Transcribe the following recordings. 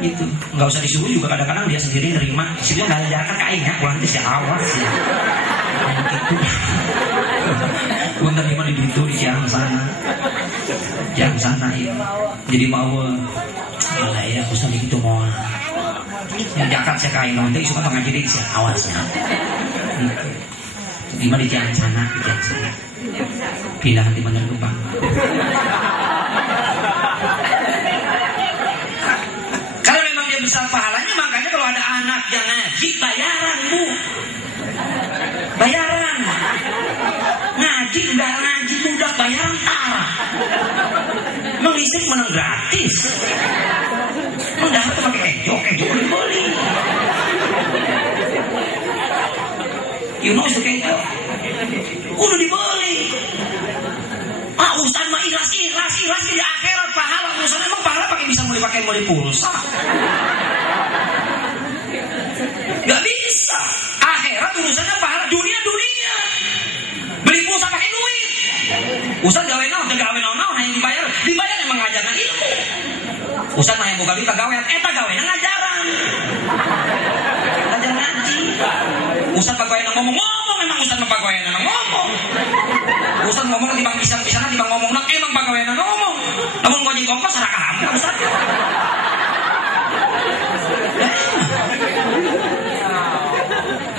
Gitu, nggak usah disuruh juga kadang-kadang dia sendiri nerima. Situ nggak ada kainnya, pulang itu awas ya. Gitu. Punten di itu di jam sana ya. Jadi mau malah ya usah gitu mau. Yang jakat saya kain nanti suka ngajari sih awasnya. Di mana di jam sana. Pindah di mana Lubang. Besar pahalanya, makanya kalau ada anak yang ngaji bayaran Bu, bayaran ngaji udah ngaji budak bayaran tarah, mengisik menang gratis, mendapat pakai kejo beli, you know itu kejo udah dibeli. Ustaz mah ikhlas di akhirat pahala. Ustaz emang pahala bisa mulai pulsa. Gak bisa. Akhirat urusannya pahala. Dunia. Beli pulsa pakai duit. Ustaz gawe naon yang dibayar yang mengajarkan ilmu. Ustaz mah yang buka duit gawean. Gawean ngajaran. Ngajar ngaji. Ustaz pagawean ngomong memang Ustaz mah pagawean ngomong. Ustaz ngomong timbang pisang-pisangan timbang ngomong emang pagawean ngomong. Namun ngojek ongkos sarakah amun Ustaz.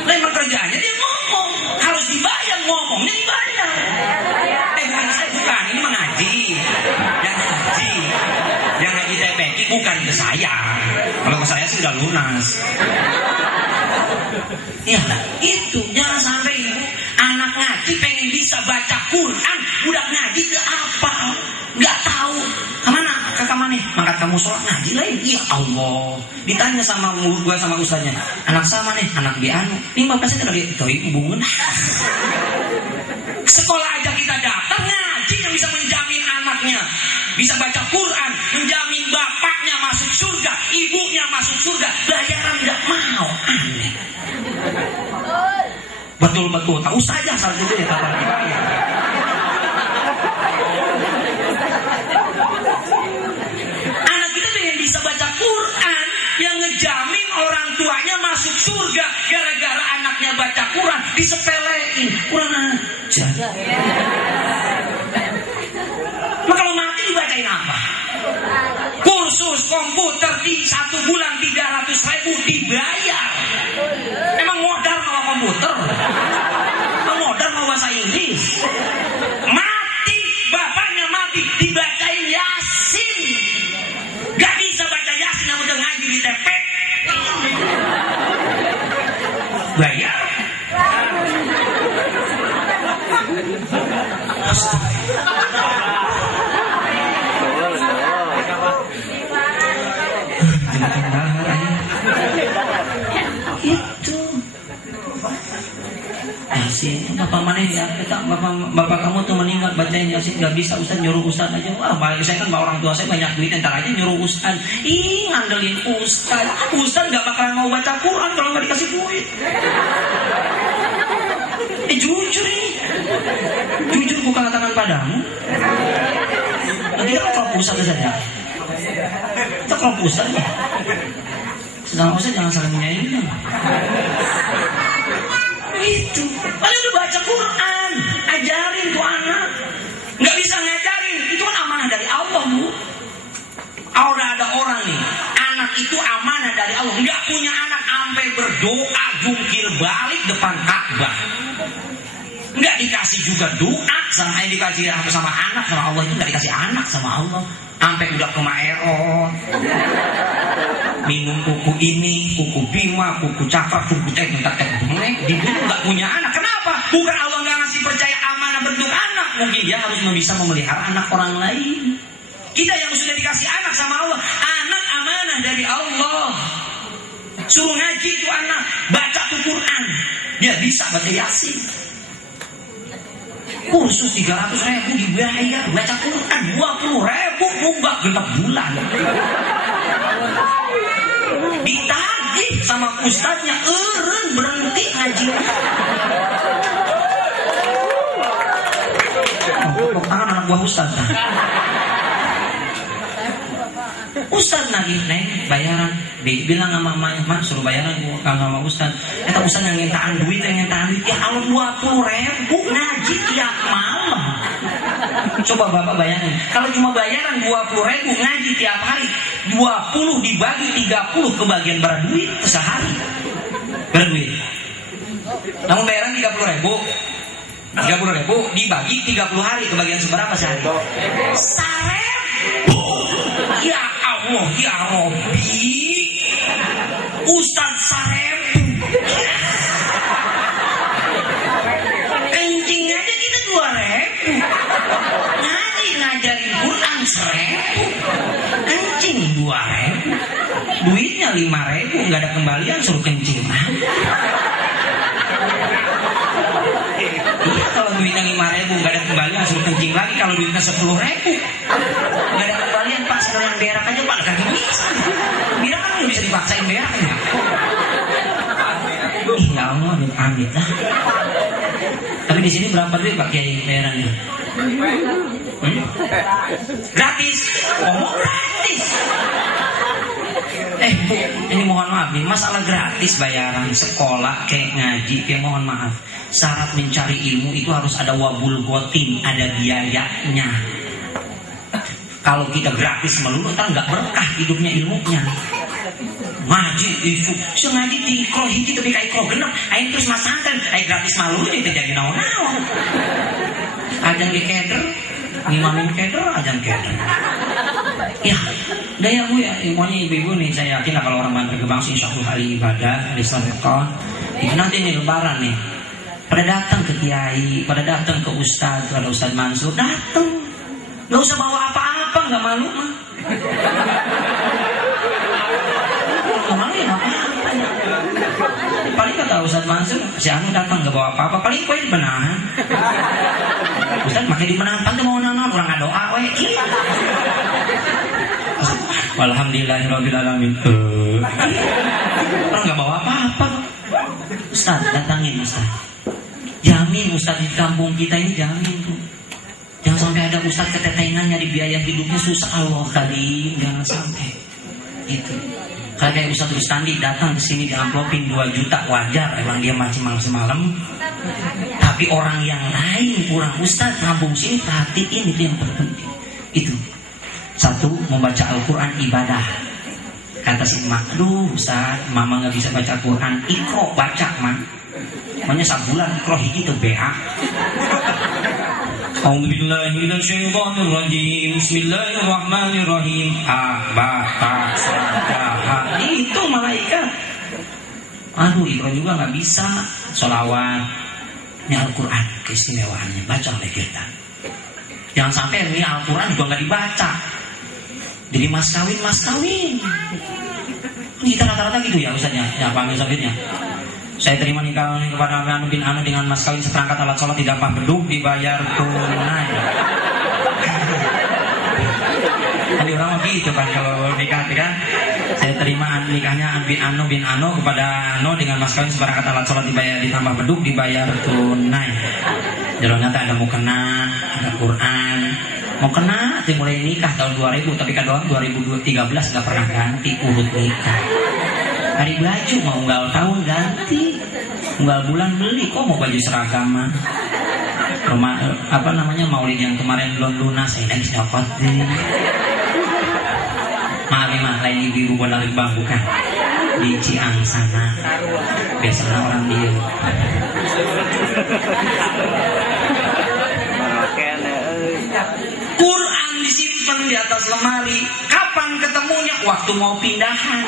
Memang kerjaannya dia ngomong, harus dibayar, ngomongnya dibayar. Bukan, ini mengaji. Yang ngaji TPQ bukan ke saya. Kalau ke saya sudah lunas. Ya lah, itu jangan sampai ibu anak ngaji pengen bisa baca Quran, udah ngaji ke apa? Nggak tahu kemana, ke mana? Mangkat kamu sholat ngaji lain. Ya Allah, ditanya sama gue sama ustaznya, anak sama nih, anak di anu. Ini bapak saya tadi itu ibu. Sekolah aja kita daftar ngaji yang bisa menjamin anaknya bisa baca Quran, menjamin bapaknya masuk surga, ibunya masuk surga. Bayaran nggak mau, aneh. Betul, tahu saja saat itu ya tak dibayar. Anak kita pengen bisa baca Quran yang ngejamin orang tuanya masuk surga gara-gara anaknya baca Quran disepelein, kurang aja. Nah, kalau mati dibacain apa? Kursus komputer di 1 bulan 300.000 dibayar. Emang modal mawa komputer? Emang modal mawa bahasa Inggris? Mati, bapaknya mati dibacain Yasin. Gak bisa baca Yasin namun udah ngaji di TP. Bayar. Itu Yasin, bapak mana ya? Bapak kamu tuh meninggal bacain Yasin gak bisa, Ustaz nyuruh Ustaz aja. Wah, saya kan orang tua saya banyak duit, entar aja nyuruh Ustaz. Ngandelin Ustaz. Ustaz gak bakalan mau baca Quran kalau gak dikasih duit. Jujur ini. Jujur bukan katakan padamu. Kita kan kalau Ustaz saja. Kita kalau Ustaz ya. Sedang Ustaz jangan saling menyaingi. Itu. Padahal udah baca Quran, ajarin tuh anak. Nggak bisa ngajarin, itu kan amanah dari Allah, Bu. Udah ada orang nih, anak itu amanah dari Allah. Nggak punya anak sampai berdoa jungkir balik depan Ka'bah. Nggak dikasih juga doa sama yang dikasih sama anak sama Allah itu nggak dikasih anak sama Allah. Sampai udah ke Maerot, minum kuku ini, kuku Bima, kuku Cakra, kuku teh, di situ nggak punya anak. Kenapa? Bukan Allah nggak ngasih percaya amanah bentuk anak. Mungkin dia harus bisa memelihara anak orang lain. Kita yang sudah dikasih anak sama Allah, anak amanah dari Allah. Suruh ngaji itu anak, baca tuh Quran, dia bisa baca Yasin. Kursus 300.000 dibayar, baca Quran 20.000 munggah genap bulan. Ditagih sama ustadznya, berhenti ngaji. Tepuk tangan anak buah ustadz. Ustaz nagih neng bayaran, bilang sama mamanya, mak suruh bayaran gua sama Ustaz. Kata Ustaz yang ngintaan duit, ya Allah 20.000 ngaji tiap malam. Coba bapak bayangin, kalau cuma bayaran 20.000 ngaji tiap hari, 20 dibagi 30 kebagian berduit sehari. Berduit. Namun bayaran 30.000 dibagi 30 hari kebagian seberapa sehari? 1.000. Ya Allah, ya Robbi, Ustaz 1.000. Kencing aja kita 2.000. Ngajarin Quran 1.000. Kencing 2.000. Duitnya 5.000, nggak ada kembalian, suruh kencing. Iya, kalau duitnya 5.000 nggak ada kembalian, suruh kencing lagi. Kalau duitnya 10.000 nggak ada kembalian, Pak, sekalian berak aja Pak, kaki bisa. Berak kan nggak bisa dipaksain berak ya. Ya Allah, amit lah. Tapi di sini berapa duit Pak Kiai bayarannya? Gratis. Oh, gratis. Bu, ini mohon maaf nih, masalah gratis bayaran sekolah kayak ngaji, kayak mohon maaf. Syarat mencari ilmu itu harus ada wabul gotin, ada biayanya. Kalau kita gratis melulu, ntar nggak berkah hidupnya ilmunya. Ngaji itu, sengaja di ikro hiji tapi kayak ikro genep, ayo terus masakan, ayo gratis malu itu jadi naon-naon. Ajan di keder, ngimamin keder, ajan keder. Ya, daya bu ya, ilmunya ibu-ibu nih, saya yakin lah kalau orang Bantar Gebang sih insya Allah hari ibadah, hari sedekah, itu nanti nih lebaran nih. Pada datang ke kiai, pada datang ke ustaz, pada Ustaz Mansur, datang. Gak usah bawa apa-apa, gak malu mah. Gak malu ya apa-apa. Paling kata Ustaz Mansur, si Anu datang gak bawa apa-apa, paling kue di benahan. Ustaz makai di benahan, pantai mau nanon, orang gak doa, weh. Alhamdulillahirrahmanirrahim. Orang gak bawa apa-apa. Ustaz, datangin Ustaz. Jamin Ustaz di kampung kita ini, jamin tuh. Jangan sampai ada Ustaz ketetengannya di biaya hidupnya susah, Allah kali, jangan sampai. Gitu. Kalau kayak Ustaz Rustandi datang ke sini di amplopin 2 juta, wajar, emang dia macam semalam. Tapi orang yang lain kurang Ustaz kampung sini, perhatiin itu yang terpenting. Itu. 1, membaca Al-Quran ibadah. Kata si emak, aduh Ustaz, mama gak bisa baca Quran, ikro baca mak. Makanya sebulan ikro hiji tuh BA. A'udzubillahiminasyaitonirrajim. Bismillahirrahmanirrahim. Itu malaikat. Aduh, ikro juga gak bisa. Sholawat. Ini Al-Quran keistimewaannya, baca oleh kita. Jangan sampai ini Al-Quran juga gak dibaca. Jadi mas kawin. Kita rata-rata gitu ya Ustaznya, ya panggil sabitnya. Saya terima nikah kepada Anu bin Anu dengan mas kawin seperangkat alat sholat di dampah beduk dibayar tunai. Tadi orang gitu kan kalau nikah kan. Saya terima nikahnya Anu bin Anu kepada Anu dengan mas kawin seperangkat alat sholat dibayar ditambah beduk dibayar tunai. Jalannya ada mukena, ada Quran. Mau kena, mulai nikah tahun 2000, tapi kan 2013 gak pernah ganti urut nikah. Hari baju mau unggal tahun ganti, unggal bulan beli, kok mau baju seragam mah. Maulid yang kemarin belum lunas, saya nangis dapat deh. Maaf lain ibu Bonar Bang bukan di Ciang sana, biasanya orang dia. Quran disimpan di atas lemari. Kapan ketemunya? Waktu mau pindahan.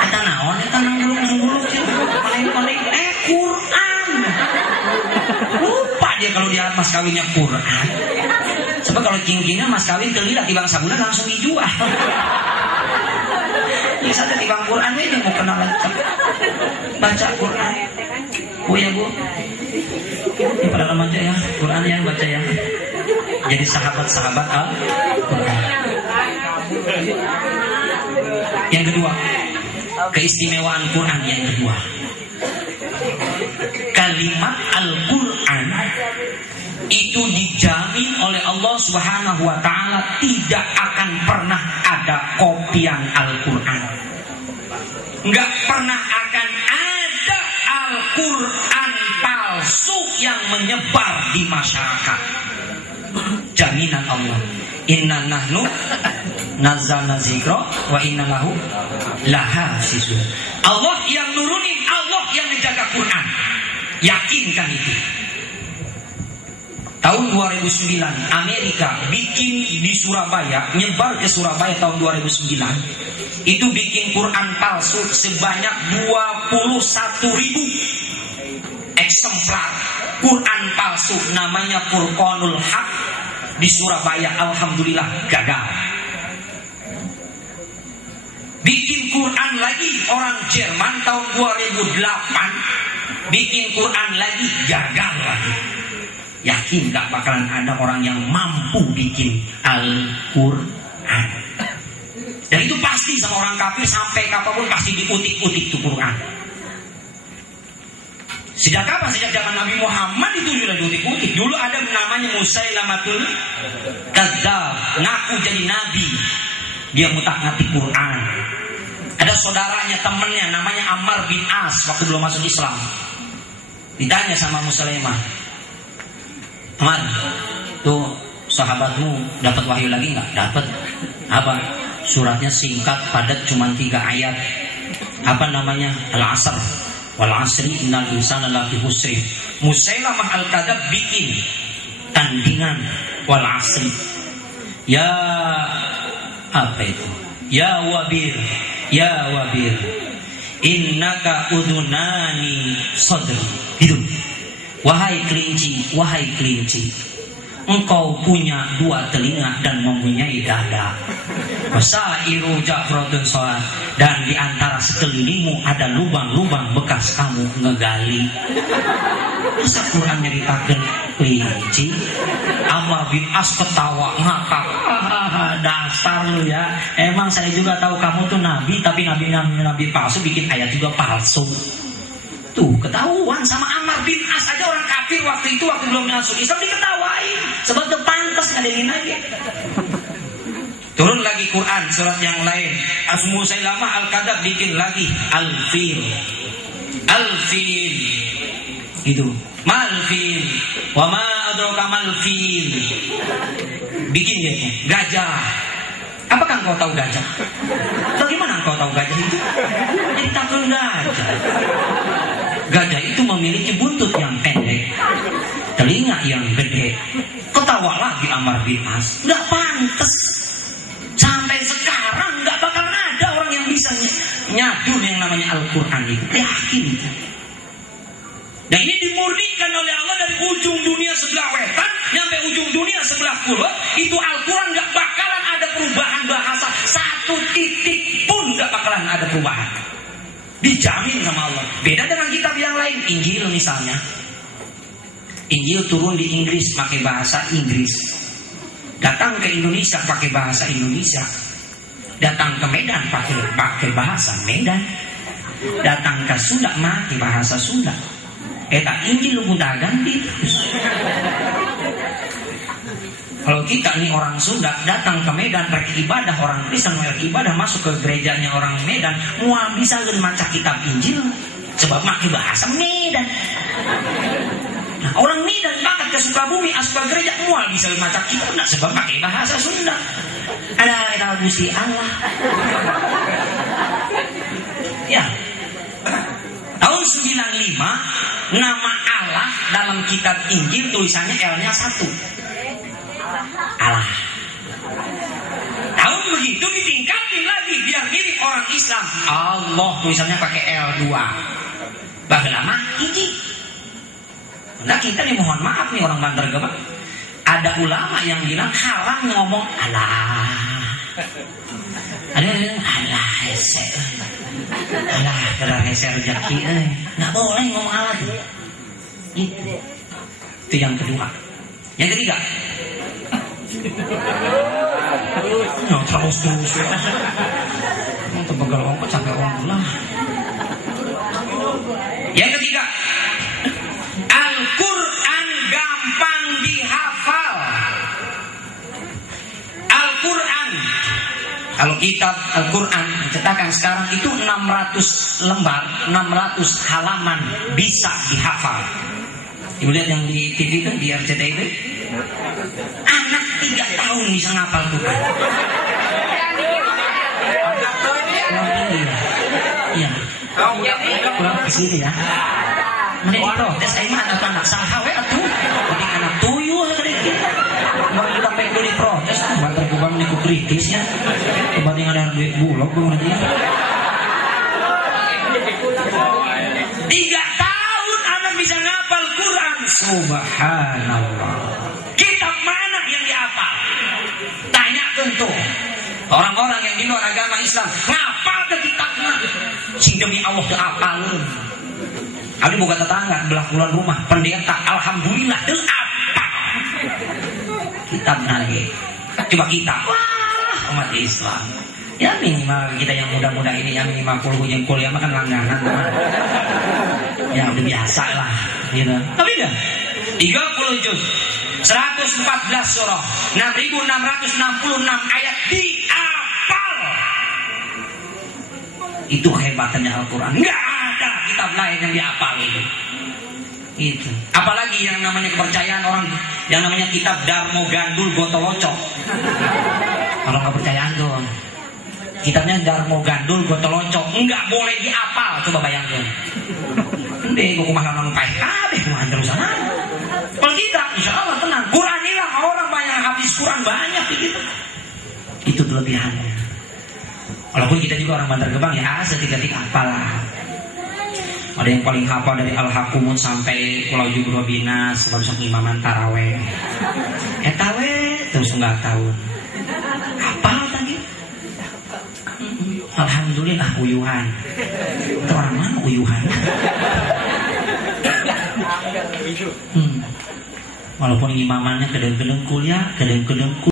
Ada naon? Ada nanggulung paling Quran. Lupa dia kalau dia mas kawinnya Quran. Sebab kalau cincingnya mas kawin terlihat di bangsa bulan langsung dijual. Ini saja di bang Quran ini mau kenal baca Quran. Oh ya bu. Ini pada remaja ya, Quran ya baca ya. Jadi sahabat-sahabat Al-Quran. Yang kedua, keistimewaan Quran yang kedua. Kalimat Al-Quran itu dijamin oleh Allah Subhanahu wa ta'ala, tidak akan pernah ada kopian Al-Quran. Nggak pernah akan ada Al-Quran palsu yang menyebar di masyarakat. Jaminan Allah. Inna nahnu nazzalna dzikra wa inna lahu lahafizun. Allah yang nurunin, Allah yang menjaga Quran. Yakinkan itu. Tahun 2009 Amerika bikin di Surabaya, nyebar ke Surabaya tahun 2009. Itu bikin Quran palsu sebanyak 21.000 eksemplar Quran palsu, namanya Furqanul Haq, di Surabaya. Alhamdulillah gagal. Bikin Quran lagi orang Jerman tahun 2008, bikin Quran lagi gagal lagi. Yakin gak bakalan ada orang yang mampu bikin Al-Quran. Dan itu pasti sama orang kafir, sampai kapanpun pasti diutik-utik tuh Quran. Sejak kapan? Sejak zaman Nabi Muhammad itu sudah diutik-utik. Dulu ada namanya Musailamatul Kadzdzab, ngaku jadi nabi, dia ngutak-ngatik Quran. Ada saudaranya, temennya, namanya Ammar bin As, waktu belum masuk Islam. Ditanya sama Musailamah, Ammar, tuh sahabatmu dapat wahyu lagi nggak? Dapat. Apa? Suratnya singkat, padat, cuma 3 ayat. Apa namanya? Al-Asr. Wal asri innal insana lafi khusrin. Musailamah al-Kadzdzab bikin tandingan wal asri. Ya apa itu? Ya wabir, ya wabir, innaka udunani sadri. Itu. Wahai kelinci, wahai kelinci, engkau punya 2 telinga dan mempunyai dada. Wasairu jafratun soal, dan di antara sekelilingmu ada lubang-lubang bekas kamu ngegali. Masa Quran nyeritakan kelinci? Ammar bin As ketawa ngakak. Dasar lu ya. Emang saya juga tahu kamu tuh nabi, tapi nabi palsu, bikin ayat juga palsu. Tuh ketahuan sama Ammar bin As aja, orang kafir waktu itu, waktu belum masuk Islam, diketawain. Sebab itu pantas ngadenin aja. Turun lagi Quran surat yang lain. Musailamah al-Kadzdzab bikin lagi Al-Fil. Al-Fil itu Mal-Fil. Wa ma adraka mal-fil. Bikin dia gajah. Apakah engkau tahu gajah? Bagaimana engkau tahu gajah itu? Ceritakan gajah. Gajah itu memiliki buntut yang pendek, telinga yang gede. Ketawa lagi Ammar bin As. Nggak pantas. Sampai sekarang nggak bakal ada orang yang bisa nyadun yang namanya Al-Quran itu. Yakin. Dan ini dimurnikan oleh Allah dari ujung dunia sebelah wetan sampai ujung dunia sebelah kulon. Itu Al-Quran nggak bakalan ada perubahan bahasa, 1 titik pun nggak bakalan ada perubahan. Dijamin sama Allah. Beda dengan kitab yang lain. Injil misalnya, Injil turun di Inggris pakai bahasa Inggris, datang ke Indonesia pakai bahasa Indonesia, datang ke Medan pakai bahasa Medan, datang ke Sunda pakai bahasa Sunda. Tak Injil lu udah ganti terus. Kalau kita nih orang Sunda datang ke Medan pakai ibadah, orang Kristen ibadah masuk ke gerejanya orang Medan, mual bisa maca kitab Injil sebab pakai bahasa Medan. Nah, orang Medan banget ke Sukabumi asup gereja, mual bisa maca kitab enggak sebab pakai bahasa Sunda. Ada Gusti Allah. Ya. Tahun 95 nama Allah dalam kitab Injil tulisannya L-nya 1. Allah. Tahun begitu ditingkatin lagi biar mirip orang Islam. Allah tulisannya pakai L2. Bagaimana hiji? Nah kita nih mohon maaf nih orang Bantar Gebang. Ada ulama yang bilang haram ngomong Allah. Ada yang bilang Allah hese. Allah kada hese rezeki. Nggak boleh ngomong Allah tuh. Itu yang kedua. Yang ketiga. No, terus ya. Untuk begal ongkot sampai orang lah. Yang ketiga, Al-Quran gampang dihafal. Kalau kitab Al-Quran cetakan sekarang itu 600 lembar, 600 halaman bisa dihafal. Ibu lihat yang di TV itu, di RCTI itu, anak 3 tahun bisa ngapal Quran. Iya, kurang kesini ya. Mana diprotes, saya mah anak salah we atuh, jadi anak tuyul kadang-kadang. Mau kita pengen diprotes, bantar kubang niku kritis ya. Kebanding ada duit bulog nanti. 3 tahun anak bisa ngapal Quran. Subhanallah. Kitab mana yang dihafal? Tanya tentu. Orang-orang yang di luar agama Islam ngapal ke kitabnya. Sing demi Allah teu apalun. Abi boga tetangga belah kulon rumah pendeta, alhamdulillah teu apal. Kitabna lagi. Coba kita, wah umat Islam. Ya minimal kita yang muda-muda ini yang minimal kuliah mah kan langganan. Ya udah biasa lah, gitu. Tapi enggak. 30 juz, 114 surah, 6.666 ayat dihafal. Itu hebatnya Al-Quran. Enggak ada kitab lain yang dihafal itu. Itu. Apalagi yang namanya kepercayaan orang, yang namanya kitab Darmo Gandul Gotolocok. Kalau nggak percayaan tuh, kitabnya Darmo Gandul Gotolocok nggak boleh dihafal. Coba bayangkan. Deh, gue kumaha nang pae, deh kumaha terusan. Kalau kita, insya Allah tenang. Quran ini lah orang banyak habis Quran banyak begitu. Itu kelebihannya. Walaupun kita juga orang Bantar Gebang ya, setika-tika apalah. Ada yang paling hafal dari Al-Hakumut sampai Pulau Jubrobina sebab imaman taraweh. Tawe terus nggak tahu. Hafal tadi. Alhamdulillah uyuhan. Itu orang mana uyuhan? Walaupun imamannya kedeng-kedeng kuliah, kedeng-kedeng